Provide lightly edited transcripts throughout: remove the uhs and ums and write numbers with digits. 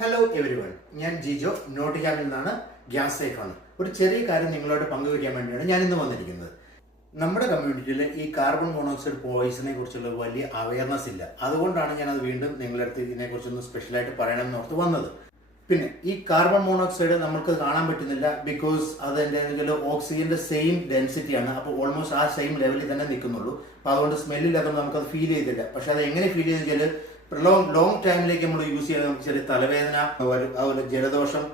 Hello everyone, ഞാൻ ജിജോ നോട്ടിക്കാമിൽ നിന്നാണ്. Gas സേഫാണ്. ഒരു ചെറിയ കാര്യം നിങ്ങളോട് പങ്കുവയ്ക്കാൻ വേണ്ടിയാണ് ഞാൻ ഇന്ന് വന്നിരിക്കുന്നത്. നമ്മുടെ കമ്മ്യൂണിറ്റിയിൽ ഈ കാർബൺ മോണോക്സൈഡ് പോയിസനെ കുറിച്ചുള്ള വലിയ അവയർനെസ് ഇല്ല. അതുകൊണ്ടാണ് ഞാൻ അത് വീണ്ടും നിങ്ങളുടെ അടുത്ത് ഇതിനെക്കുറിച്ചൊന്ന് സ്പെഷ്യലായിട്ട് പറയണമെന്ന് ഓർത്ത് വന്നത്. പിന്നെ ഈ കാർബൺ മോണോക്സൈഡ് നമുക്ക് കാണാൻ പറ്റുന്നില്ല, ബിക്കോസ് അതിൻ്റെ ഓക്സിജന്റെ സെയിം ഡെൻസിറ്റിയാണ്. അപ്പോൾ ഓൾമോസ്റ്റ് ആ സെയിം ലെവലിൽ തന്നെ നിൽക്കുന്നുള്ളൂ. അപ്പോൾ അതുകൊണ്ട് സ്മെല്ലില്ലാത്തതുകൊണ്ട് നമുക്കത് ഫീൽ ചെയ്തില്ല. പക്ഷെ അത് എങ്ങനെ ഫീൽ ചെയ്യുന്ന വെച്ചാൽ ലോങ് ടൈമിലേക്ക് നമ്മൾ യൂസ് ചെയ്യാൻ നമുക്ക് ചെറിയ തലവേദന വരും, അതുപോലെ ജലദോഷം,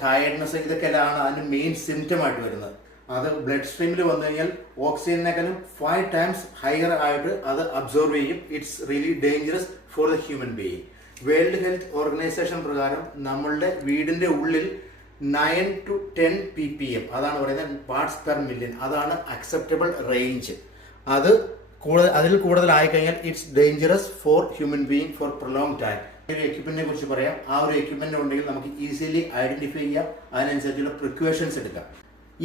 ടയർഡ്നെസ്, ഇതൊക്കെയാണ് അതിൻ്റെ മെയിൻ സിംറ്റം ആയിട്ട് വരുന്നത്. അത് ബ്ലഡ് സ്ട്രീമിൽ വന്നു കഴിഞ്ഞാൽ ഓക്സിജനേക്കാളും 5 times ഹയർ ആയിട്ട് അത് അബ്സോർവ് ചെയ്യും. It's really dangerous for the human being. World health organisation പ്രകാരം നമ്മളുടെ വീടിന്റെ ഉള്ളിൽ 9 to 10 ppm, അതാണ് പറയുന്നത് പാർട്സ് പെർ മില്യൺ, അതാണ് അക്സെപ്റ്റബിൾ റേഞ്ച്. അതിൽ കൂടുതലായി കഴിഞ്ഞാൽ it's dangerous for human being for prolong time. ഒരു എക്യുപ്മെന്റിനെ കുറിച്ച് പറയാം. ആ ഒരു എക്യുപ്മെന്റ് ഉണ്ടെങ്കിൽ നമുക്ക് ഈസിലി ഐഡന്റിഫൈ ചെയ്യാം, അതിനനുസരിച്ചുള്ള പ്രിക്വേഷൻസ് എടുക്കാം.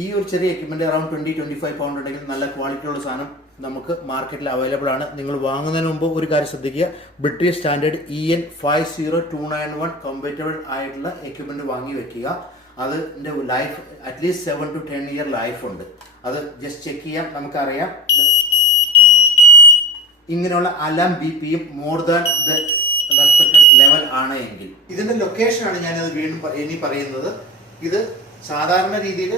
ഈ ഒരു ചെറിയ എക്യുപ്മെന്റ് അറൌണ്ട് 20-25 പൗണ്ട് ഉണ്ടെങ്കിൽ നല്ല ക്വാളിറ്റിയുള്ള സാധനം നമുക്ക് മാർക്കറ്റിൽ അവൈലബിൾ ആണ്. നിങ്ങൾ വാങ്ങുന്നതിന് മുമ്പ് ഒരു കാര്യം ശ്രദ്ധിക്കുക, ബ്രിട്ടീഷ് സ്റ്റാൻഡേർഡ് EN 50291 കമ്പാറ്റബിൾ ആയിട്ടുള്ള എക്യുപ്മെന്റ് വാങ്ങി വെക്കുക. അതിൻ്റെ life at least 7 to 10 year life ഉണ്ട്. അത് ജസ്റ്റ് ചെക്ക് ചെയ്യാം. നമുക്കറിയാം ഇങ്ങനെയുള്ള alarm BPM more than the respected level ആണ് എങ്കിൽ. ഇതിന്റെ ലൊക്കേഷനാണ് ഞാനത് വീണ്ടും ഇനി പറയുന്നത്. ഇത് സാധാരണ രീതിയിൽ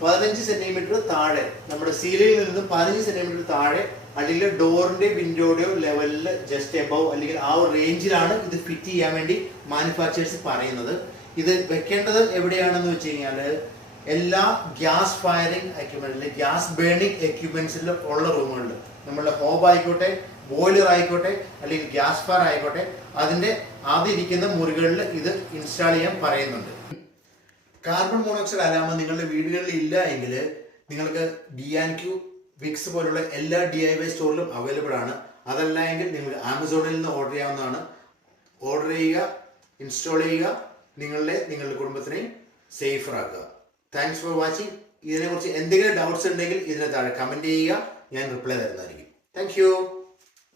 15 സെന്റിമീറ്റർ താഴെ, നമ്മുടെ സീലിംഗിൽ നിന്നും 15 സെന്റിമീറ്റർ താഴെ, അല്ലെങ്കിൽ ഡോറിന്റെ വിൻഡോയുടെയോ ലെവലിൽ ജസ്റ്റ് എബവ്, അല്ലെങ്കിൽ ആ ഒരു റേഞ്ചിലാണ് ഇത് ഫിറ്റ് ചെയ്യാൻ വേണ്ടി മാനുഫാക്ചേഴ്സ് പറയുന്നത്. ഇത് വെക്കേണ്ടത് എവിടെയാണെന്ന് വെച്ച് കഴിഞ്ഞാൽ എല്ലാ ഗ്യാസ് ഫയറിംഗ് എക്യുപ്മെന്റിലും ഗ്യാസ് ബേണിംഗ് എക്യുപ്മെന്റ്സിലും ഉള്ള റൂമുകളിൽ, നമ്മളുടെ ഹോബ് ആയിക്കോട്ടെ, ബോയിലർ ആയിക്കോട്ടെ, അല്ലെങ്കിൽ ഗ്യാസ് ഫയർ ആയിക്കോട്ടെ, അതിന്റെ ആദ്യം ഇരിക്കുന്ന മുറികളിൽ ഇത് ഇൻസ്റ്റാൾ ചെയ്യാൻ പറയുന്നുണ്ട്. കാർബൺ മോണോക്സൈഡ് അലാമ നിങ്ങളുടെ വീടുകളിൽ ഇല്ല എങ്കിൽ നിങ്ങൾക്ക് D&Q, വിക്സ് പോലുള്ള എല്ലാ DIY സ്റ്റോറിലും അവൈലബിൾ ആണ്. അതല്ല എങ്കിൽ നിങ്ങൾ ആമസോണിൽ നിന്ന് ഓർഡർ ചെയ്യാവുന്നതാണ്. ഓർഡർ ചെയ്യുക, ഇൻസ്റ്റാൾ ചെയ്യുക, നിങ്ങളുടെ കുടുംബത്തിനെയും സേഫർ ആക്കുക. Thanks for watching. ഇതിനെക്കുറിച്ച് എന്തെങ്കിലും ഡൗട്ട്സ് ഉണ്ടെങ്കിൽ ഇതിന് താഴെ കമന്റ് ചെയ്യുക, ഞാൻ റിപ്ലൈ തരുന്നതായിരിക്കും. Thank you.